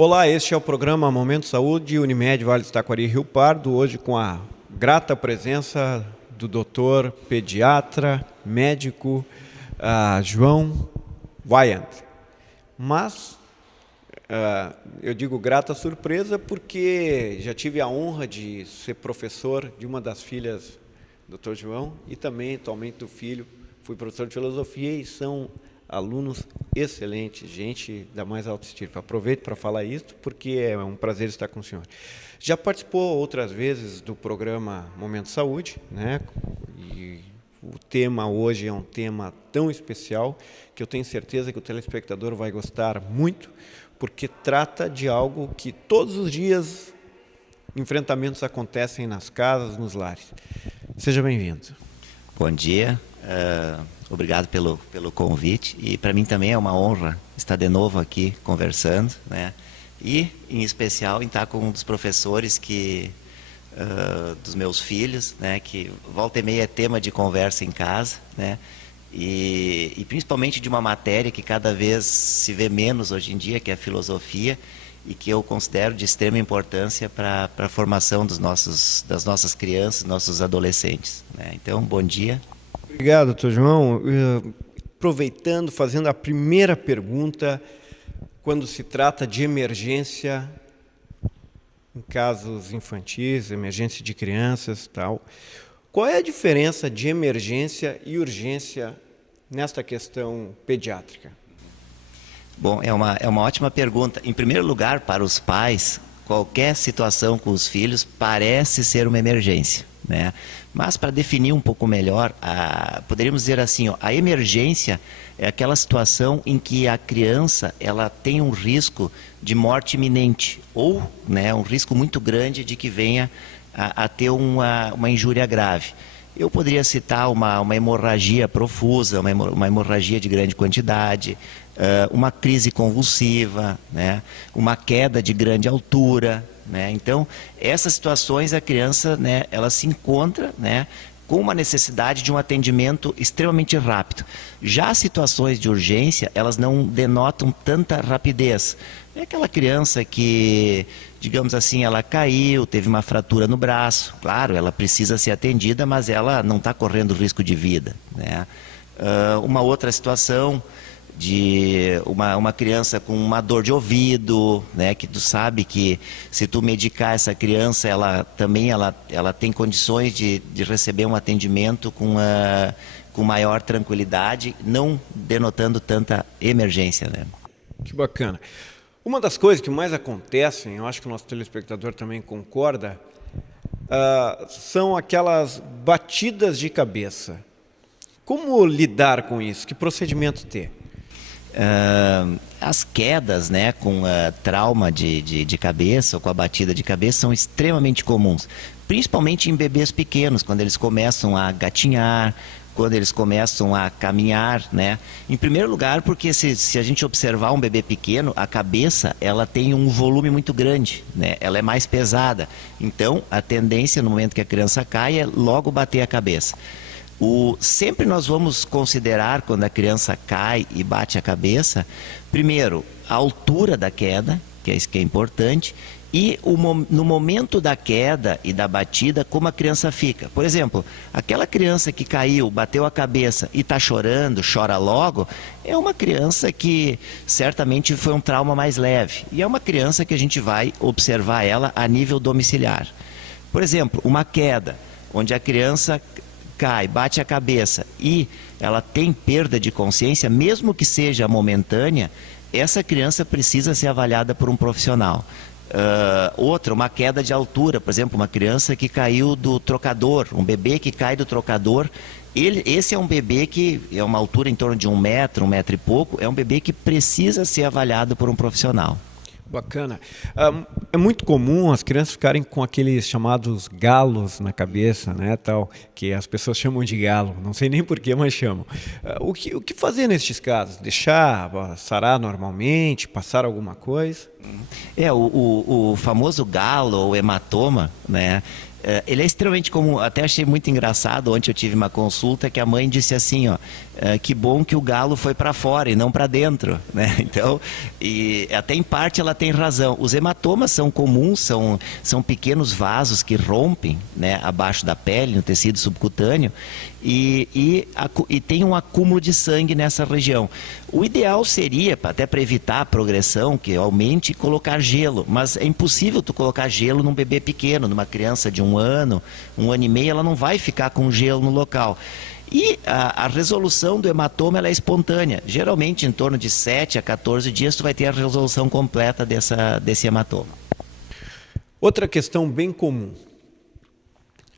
Olá, este é o programa Momento Saúde, Unimed Vale do Taquari, Rio Pardo, hoje com a grata presença do doutor pediatra, médico, João Wyant. Mas eu digo grata surpresa porque já tive a honra de ser professor de uma das filhas do Dr. João e também atualmente do filho. Fui professor de filosofia e são alunos excelentes, gente da mais alta estirpe. Aproveito para falar isso porque é um prazer estar com o senhor. Já participou outras vezes do programa Momento Saúde, né? E o tema hoje é um tema tão especial que eu tenho certeza que o telespectador vai gostar muito, porque trata de algo que todos os dias enfrentamentos acontecem nas casas, nos lares. Seja bem-vindo. Bom dia. Obrigado pelo convite e para mim também é uma honra estar de novo aqui conversando, né? E em especial em estar com um dos professores dos meus filhos, né? Que volta e meia é tema de conversa em casa, né? E principalmente de uma matéria que cada vez se vê menos hoje em dia, que é a filosofia, e que eu considero de extrema importância para a formação das nossas crianças, nossos adolescentes, né? Então, bom dia. Obrigado, doutor João. Aproveitando, fazendo a primeira pergunta, quando se trata de emergência, em casos infantis, emergência de crianças, tal, qual é a diferença de emergência e urgência nesta questão pediátrica? Bom, é uma ótima pergunta. Em primeiro lugar, para os pais, qualquer situação com os filhos parece ser uma emergência, né? Mas para definir um pouco melhor, poderíamos dizer assim, a emergência é aquela situação em que a criança ela tem um risco de morte iminente ou, né, um risco muito grande de que venha a ter uma injúria grave. Eu poderia citar uma hemorragia profusa, uma hemorragia de grande quantidade, uma crise convulsiva, né, uma queda de grande altura, né? Então, essas situações a criança, né, ela se encontra, né, com uma necessidade de um atendimento extremamente rápido. Já as situações de urgência, elas não denotam tanta rapidez. É aquela criança que, digamos assim, ela caiu, teve uma fratura no braço. Claro, ela precisa ser atendida, mas ela não está correndo risco de vida, né? Uma outra situação de uma criança com uma dor de ouvido, né, que tu sabe que se tu medicar essa criança, ela tem condições de receber um atendimento com maior tranquilidade, não denotando tanta emergência, né? Que bacana. Uma das coisas que mais acontecem, eu acho que o nosso telespectador também concorda, são aquelas batidas de cabeça. Como lidar com isso? Que procedimento ter? As quedas, né, com trauma de cabeça ou com a batida de cabeça são extremamente comuns, principalmente em bebês pequenos, quando eles começam a gatinhar, quando eles começam a caminhar, né? Em primeiro lugar, porque se a gente observar um bebê pequeno, a cabeça ela tem um volume muito grande, né? Ela é mais pesada, então a tendência no momento que a criança cai é logo bater a cabeça. Sempre nós vamos considerar, quando a criança cai e bate a cabeça, primeiro, a altura da queda, que é isso que é importante, e no momento da queda e da batida, como a criança fica. Por exemplo, aquela criança que caiu, bateu a cabeça e está chorando, chora logo, é uma criança que certamente foi um trauma mais leve. E é uma criança que a gente vai observar ela a nível domiciliar. Por exemplo, uma queda, onde a criança cai, bate a cabeça e ela tem perda de consciência, mesmo que seja momentânea, essa criança precisa ser avaliada por um profissional. Outra, uma queda de altura, por exemplo, uma criança que caiu do trocador, um bebê que cai do trocador, esse é um bebê que é uma altura em torno de 1 metro, 1 metro e pouco, é um bebê que precisa ser avaliado por um profissional. Bacana. É muito comum as crianças ficarem com aqueles chamados galos na cabeça, né, tal, que as pessoas chamam de galo. Não sei nem porquê, mas chamam. O que fazer nestes casos? Deixar sarar normalmente? Passar alguma coisa? O famoso galo ou hematoma, né, Ele é extremamente comum. Até achei muito engraçado. Ontem eu tive uma consulta que a mãe disse assim, ó, que bom que o galo foi para fora e não para dentro, né? Então, e até em parte ela tem razão. Os hematomas são comuns, são pequenos vasos que rompem, né, abaixo da pele, no tecido subcutâneo, e tem um acúmulo de sangue nessa região. O ideal seria, até para evitar a progressão que aumente, colocar gelo, mas é impossível tu colocar gelo num bebê pequeno, numa criança de 1 ano, 1 ano e meio, ela não vai ficar com gelo no local. E a resolução do hematoma ela é espontânea. Geralmente, em torno de 7 a 14 dias, tu vai ter a resolução completa desse hematoma. Outra questão bem comum.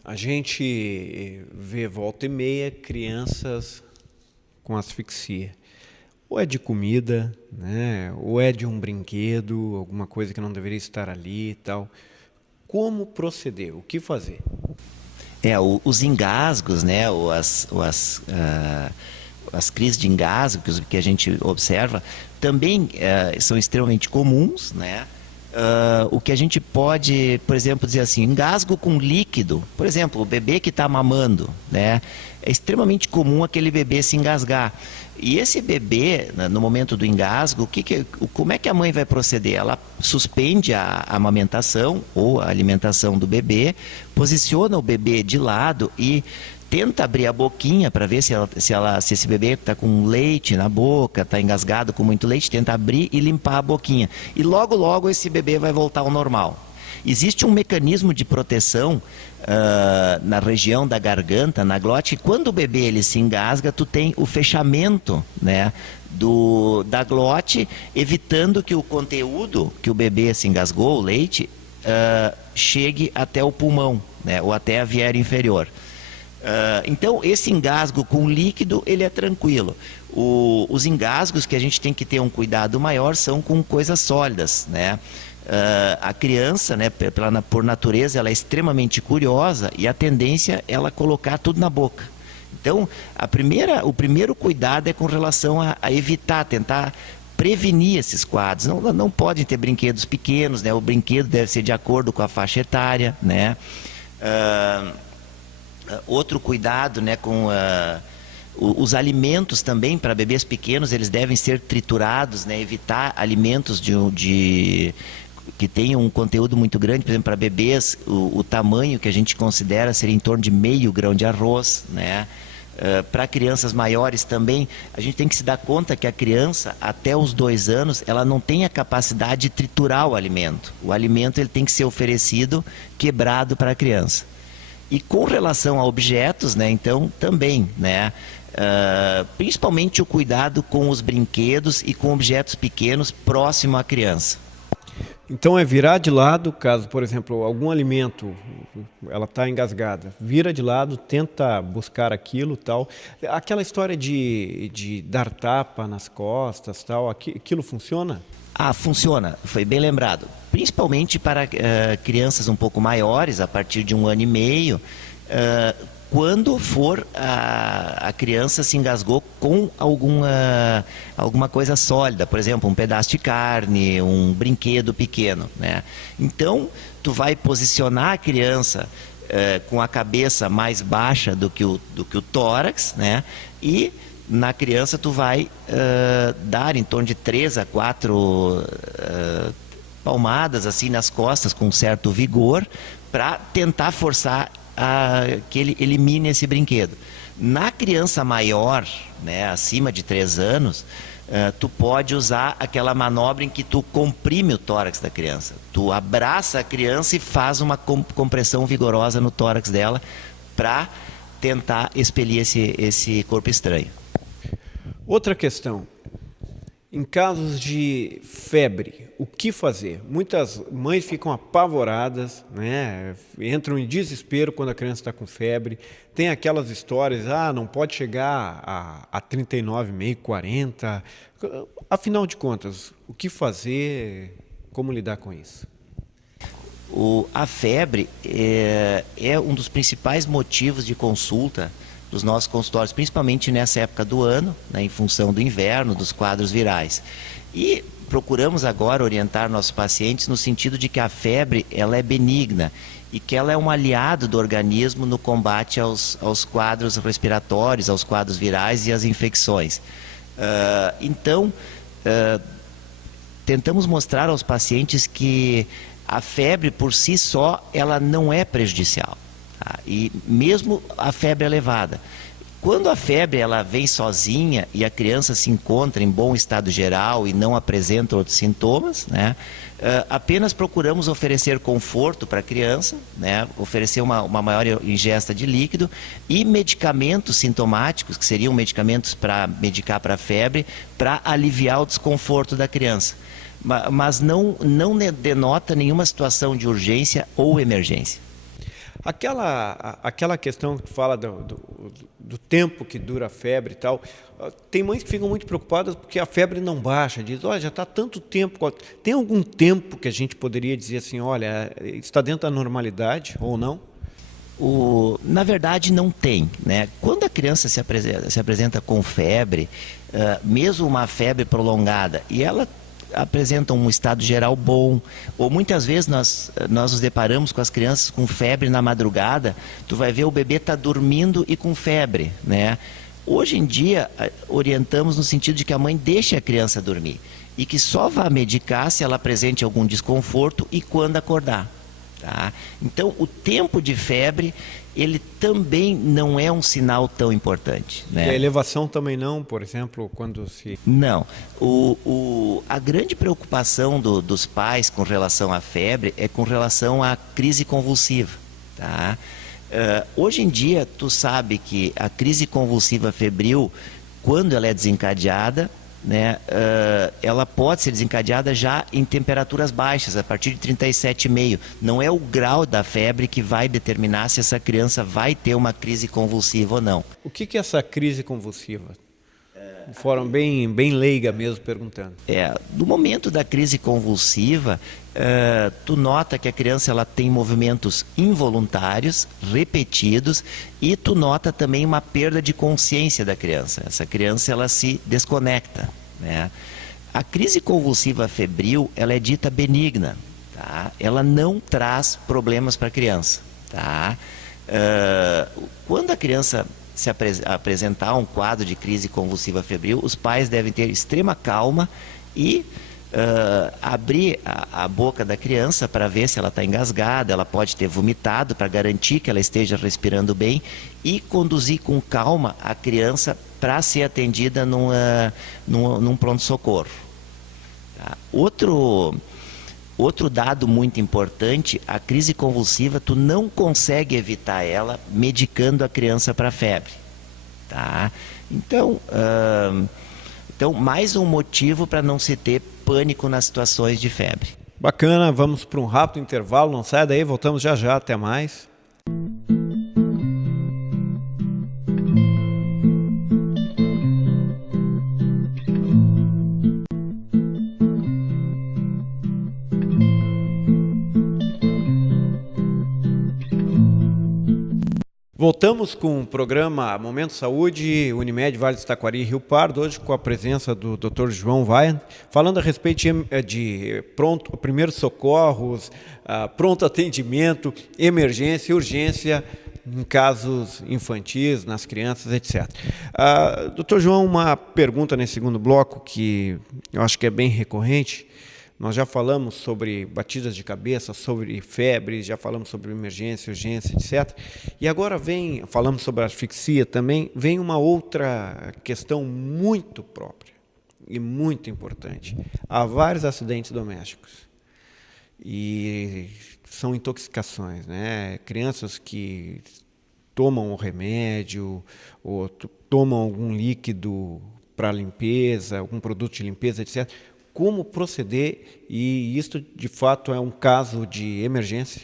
A gente vê volta e meia crianças com asfixia. Ou é de comida, né? Ou é de um brinquedo, alguma coisa que não deveria estar ali e tal. Como proceder? O que fazer? Os engasgos, né, ou as crises de engasgo que a gente observa, também são extremamente comuns, né? O que a gente pode, por exemplo, dizer assim, engasgo com líquido, por exemplo, o bebê que está mamando, né? É extremamente comum aquele bebê se engasgar. E esse bebê, no momento do engasgo, como é que a mãe vai proceder? Ela suspende a amamentação ou a alimentação do bebê, posiciona o bebê de lado e tenta abrir a boquinha para ver se esse bebê está com leite na boca, está engasgado com muito leite, tenta abrir e limpar a boquinha. E logo, logo esse bebê vai voltar ao normal. Existe um mecanismo de proteção na região da garganta, na glote, que quando o bebê ele se engasga, tu tem o fechamento, né, da glote, evitando que o conteúdo que o bebê se engasgou, o leite, chegue até o pulmão, né, ou até a viária inferior. Então, esse engasgo com líquido, ele é tranquilo. Os engasgos que a gente tem que ter um cuidado maior são com coisas sólidas, né? A criança, né, por natureza, ela é extremamente curiosa e a tendência é ela colocar tudo na boca. Então, o primeiro cuidado é com relação a evitar, tentar prevenir esses quadros. Não podem ter brinquedos pequenos, né? O brinquedo deve ser de acordo com a faixa etária, né? Outro cuidado, né, com os alimentos também para bebês pequenos, eles devem ser triturados, né, evitar alimentos que tenham um conteúdo muito grande. Por exemplo, para bebês, o tamanho que a gente considera seria em torno de meio grão de arroz, né? Para crianças maiores também, a gente tem que se dar conta que a criança, até os 2 anos, ela não tem a capacidade de triturar o alimento. O alimento ele tem que ser oferecido quebrado para a criança. E com relação a objetos, né, então também, né, principalmente o cuidado com os brinquedos e com objetos pequenos próximo à criança. Então é virar de lado, caso, por exemplo, algum alimento, ela está engasgada, vira de lado, tenta buscar aquilo, tal. Aquela história de dar tapa nas costas, tal, aquilo funciona? Funciona, foi bem lembrado. Principalmente para crianças um pouco maiores, a partir de 1 ano e meio, quando for a criança se engasgou com alguma coisa sólida, por exemplo, um pedaço de carne, um brinquedo pequeno, né? Então, tu vai posicionar a criança com a cabeça mais baixa do que o tórax, né? E na criança tu vai dar em torno de 3 a 4 palmadas assim nas costas com certo vigor para tentar forçar que ele elimine esse brinquedo. Na criança maior, né, acima de 3 anos, tu pode usar aquela manobra em que tu comprime o tórax da criança. Tu abraça a criança e faz uma compressão vigorosa no tórax dela para tentar expelir esse corpo estranho. Outra questão, em casos de febre, o que fazer? Muitas mães ficam apavoradas, né? Entram em desespero quando a criança está com febre. Tem aquelas histórias, não pode chegar a 39,5, 40. Afinal de contas, o que fazer? Como lidar com isso? A febre é um dos principais motivos de consulta dos nossos consultórios, principalmente nessa época do ano, né, em função do inverno, dos quadros virais. E procuramos agora orientar nossos pacientes no sentido de que a febre ela é benigna e que ela é um aliado do organismo no combate aos quadros respiratórios, aos quadros virais e às infecções. Então, tentamos mostrar aos pacientes que a febre por si só, ela não é prejudicial, tá? E mesmo a febre elevada. Quando a febre ela vem sozinha e a criança se encontra em bom estado geral e não apresenta outros sintomas, né, apenas procuramos oferecer conforto para a criança, né, oferecer uma maior ingesta de líquido e medicamentos sintomáticos, que seriam medicamentos para medicar para a febre, para aliviar o desconforto da criança. Mas não denota nenhuma situação de urgência ou emergência. Aquela questão que tu fala do tempo que dura a febre e tal, tem mães que ficam muito preocupadas porque a febre não baixa, diz, olha, já está tanto tempo, tem algum tempo que a gente poderia dizer assim, olha, está dentro da normalidade ou não? Na verdade não tem, né? Quando a criança se apresenta com febre, mesmo uma febre prolongada, e ela apresentam um estado geral bom, ou muitas vezes nós nos deparamos com as crianças com febre na madrugada, tu vai ver o bebê está dormindo e com febre, né? Hoje em dia, orientamos no sentido de que a mãe deixe a criança dormir e que só vá medicar se ela apresente algum desconforto e quando acordar. Tá? Então, o tempo de febre, ele também não é um sinal tão importante, né? E a elevação também não, por exemplo, quando se... Não. A grande preocupação dos pais com relação à febre é com relação à crise convulsiva. Tá? Hoje em dia, tu sabe que a crise convulsiva febril, quando ela é desencadeada, né, ela pode ser desencadeada já em temperaturas baixas, a partir de 37,5. Não é o grau da febre que vai determinar se essa criança vai ter uma crise convulsiva ou não. O que é essa crise convulsiva? De forma bem leiga mesmo, perguntando. No momento da crise convulsiva, tu nota que a criança ela tem movimentos involuntários, repetidos, e tu nota também uma perda de consciência da criança. Essa criança ela se desconecta, né? A crise convulsiva febril, ela é dita benigna, tá? Ela não traz problemas para a criança, tá? Quando a criança se apresentar um quadro de crise convulsiva febril, os pais devem ter extrema calma e abrir a boca da criança para ver se ela está engasgada, ela pode ter vomitado, para garantir que ela esteja respirando bem, e conduzir com calma a criança para ser atendida num pronto-socorro. Tá? Outro dado muito importante, a crise convulsiva, tu não consegue evitar ela medicando a criança para febre. Tá? Então, mais um motivo para não se ter pânico nas situações de febre. Bacana, vamos para um rápido intervalo, não sai daí, voltamos já já, até mais. Voltamos com o programa Momento Saúde, Unimed Vale do Taquari e Rio Pardo, hoje com a presença do Dr. João Vai, falando a respeito de primeiros socorros, pronto atendimento, emergência e urgência em casos infantis, nas crianças, etc. Dr. João, uma pergunta nesse segundo bloco que eu acho que é bem recorrente. Nós já falamos sobre batidas de cabeça, sobre febre, já falamos sobre emergência, urgência, etc. E agora falamos sobre asfixia também, vem uma outra questão muito própria e muito importante. Há vários acidentes domésticos e são intoxicações, né? Crianças que tomam o remédio ou tomam algum líquido para limpeza, algum produto de limpeza, etc. Como proceder, e isto de fato é um caso de emergência?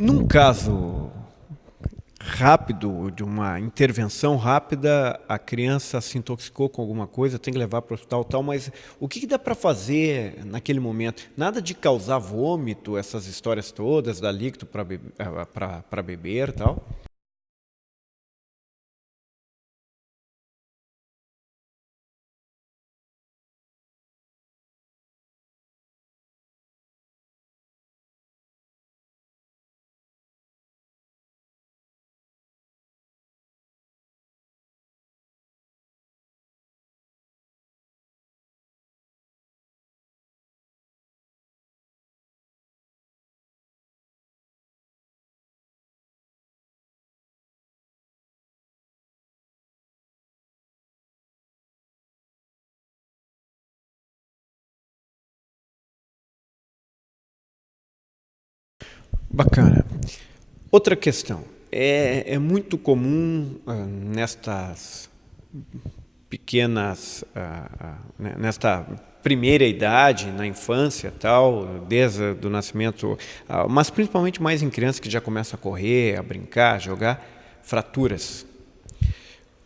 Num caso rápido, de uma intervenção rápida, a criança se intoxicou com alguma coisa, tem que levar para o hospital e tal, mas o que dá para fazer naquele momento? Nada de causar vômito, essas histórias todas, dar líquido para beber e tal? Bacana. Outra questão. É muito comum nestas pequenas, nesta primeira idade, na infância tal, desde o nascimento, mas principalmente mais em crianças que já começam a correr, a brincar, a jogar, fraturas.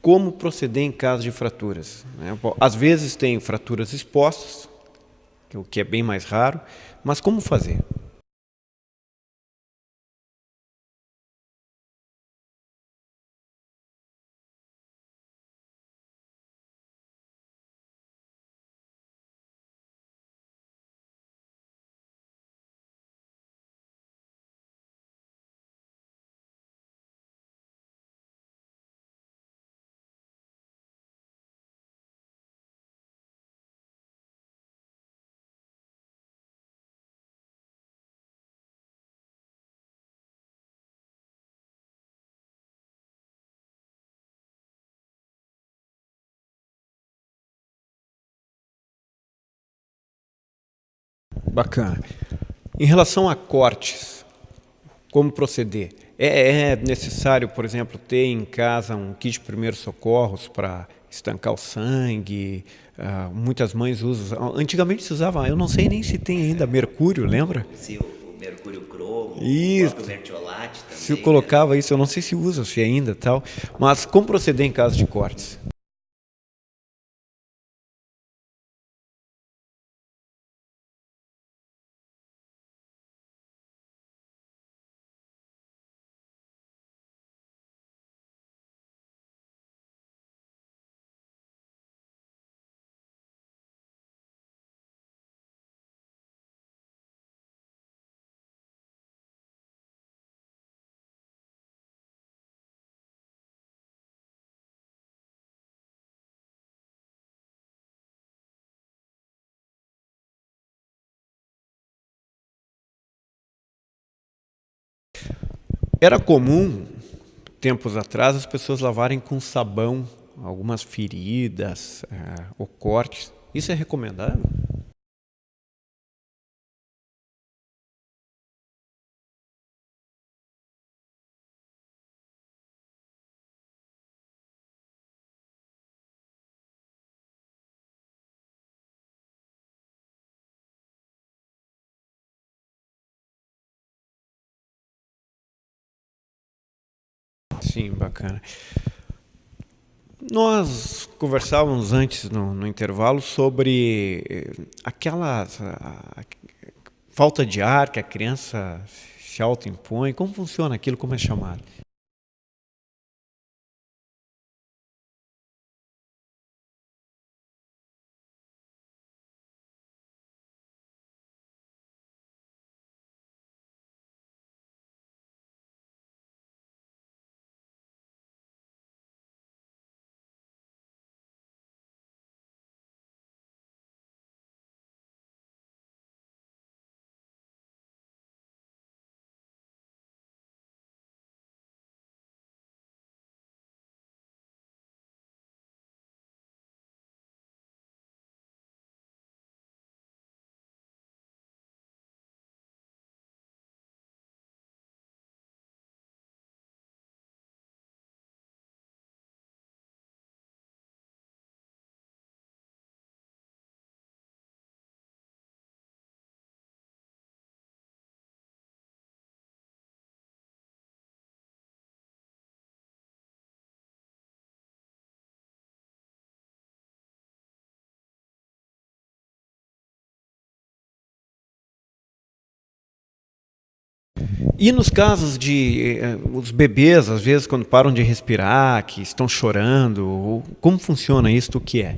Como proceder em caso de fraturas? Né? Bom, às vezes tem fraturas expostas, o que é bem mais raro, mas como fazer? Bacana. Em relação a cortes, como proceder? É necessário, por exemplo, ter em casa um kit de primeiros socorros para estancar o sangue? Muitas mães usam. Antigamente se usava, eu não sei nem se tem ainda mercúrio, lembra? Se o mercúrio cromo, o Isso. próprio mertiolate Se eu também, né? colocava isso, eu não sei se usa, se ainda tal. Mas como proceder em caso de cortes? Era comum, tempos atrás, as pessoas lavarem com sabão algumas feridas ou cortes. Isso é recomendável? Sim, bacana. Nós conversávamos antes, no intervalo, sobre aquela falta de ar que a criança se autoimpõe. Como funciona aquilo? Como é chamado? E nos casos de os bebês, às vezes, quando param de respirar, que estão chorando, como funciona isso? O que é?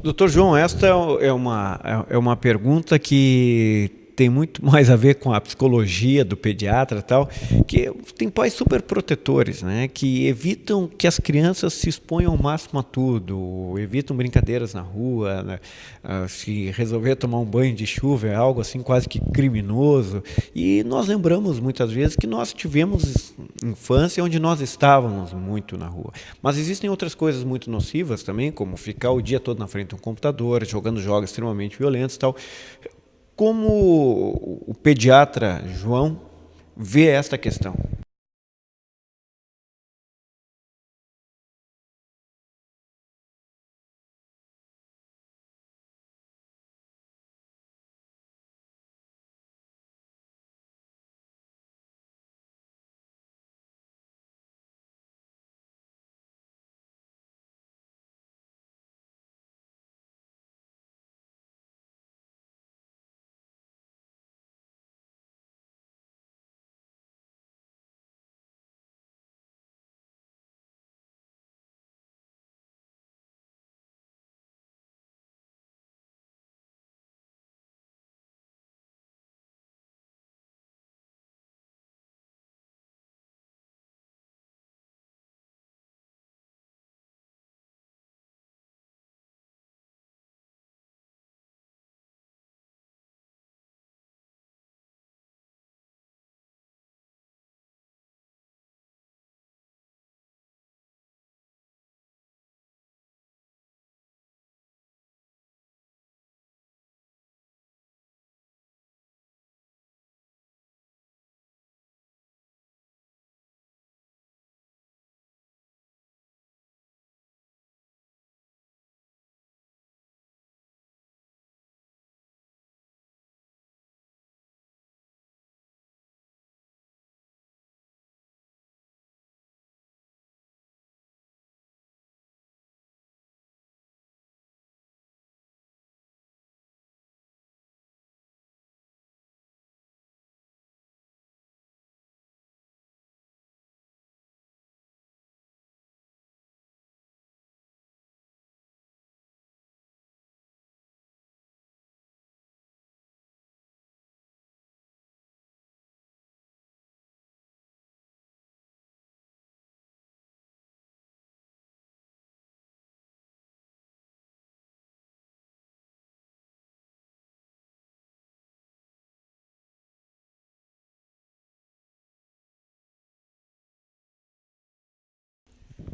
Doutor João, esta é uma pergunta que tem muito mais a ver com a psicologia do pediatra e tal, que tem pais super protetores, né, que evitam que as crianças se exponham ao máximo a tudo, evitam brincadeiras na rua, né, se resolver tomar um banho de chuva é algo assim quase que criminoso, e nós lembramos muitas vezes que nós tivemos infância onde nós estávamos muito na rua. Mas existem outras coisas muito nocivas também, como ficar o dia todo na frente de um computador, jogando jogos extremamente violentos e tal. Como o pediatra João vê esta questão?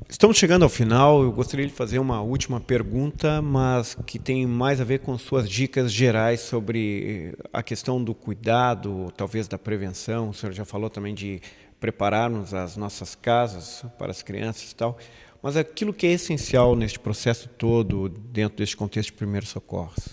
Estamos chegando ao final. Eu gostaria de fazer uma última pergunta, mas que tem mais a ver com suas dicas gerais sobre a questão do cuidado, talvez da prevenção. O senhor já falou também de prepararmos as nossas casas para as crianças e tal. Mas aquilo que é essencial neste processo todo, dentro deste contexto de primeiros socorros.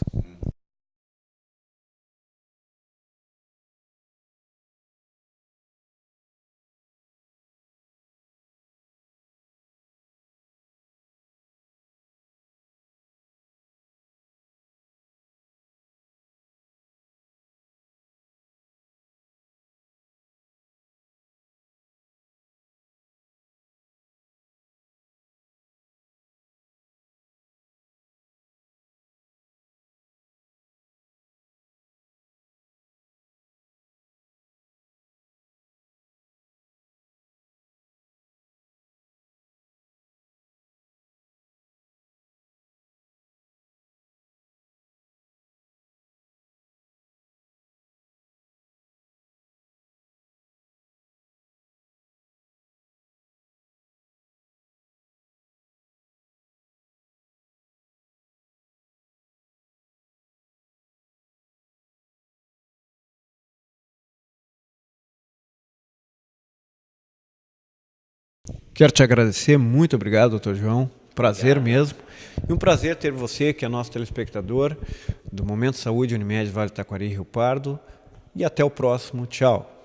Quero te agradecer, muito obrigado, doutor João. Prazer mesmo. E um prazer ter você, que é nosso telespectador do Momento Saúde Unimed Vale do Taquari, Rio Pardo. E até o próximo. Tchau.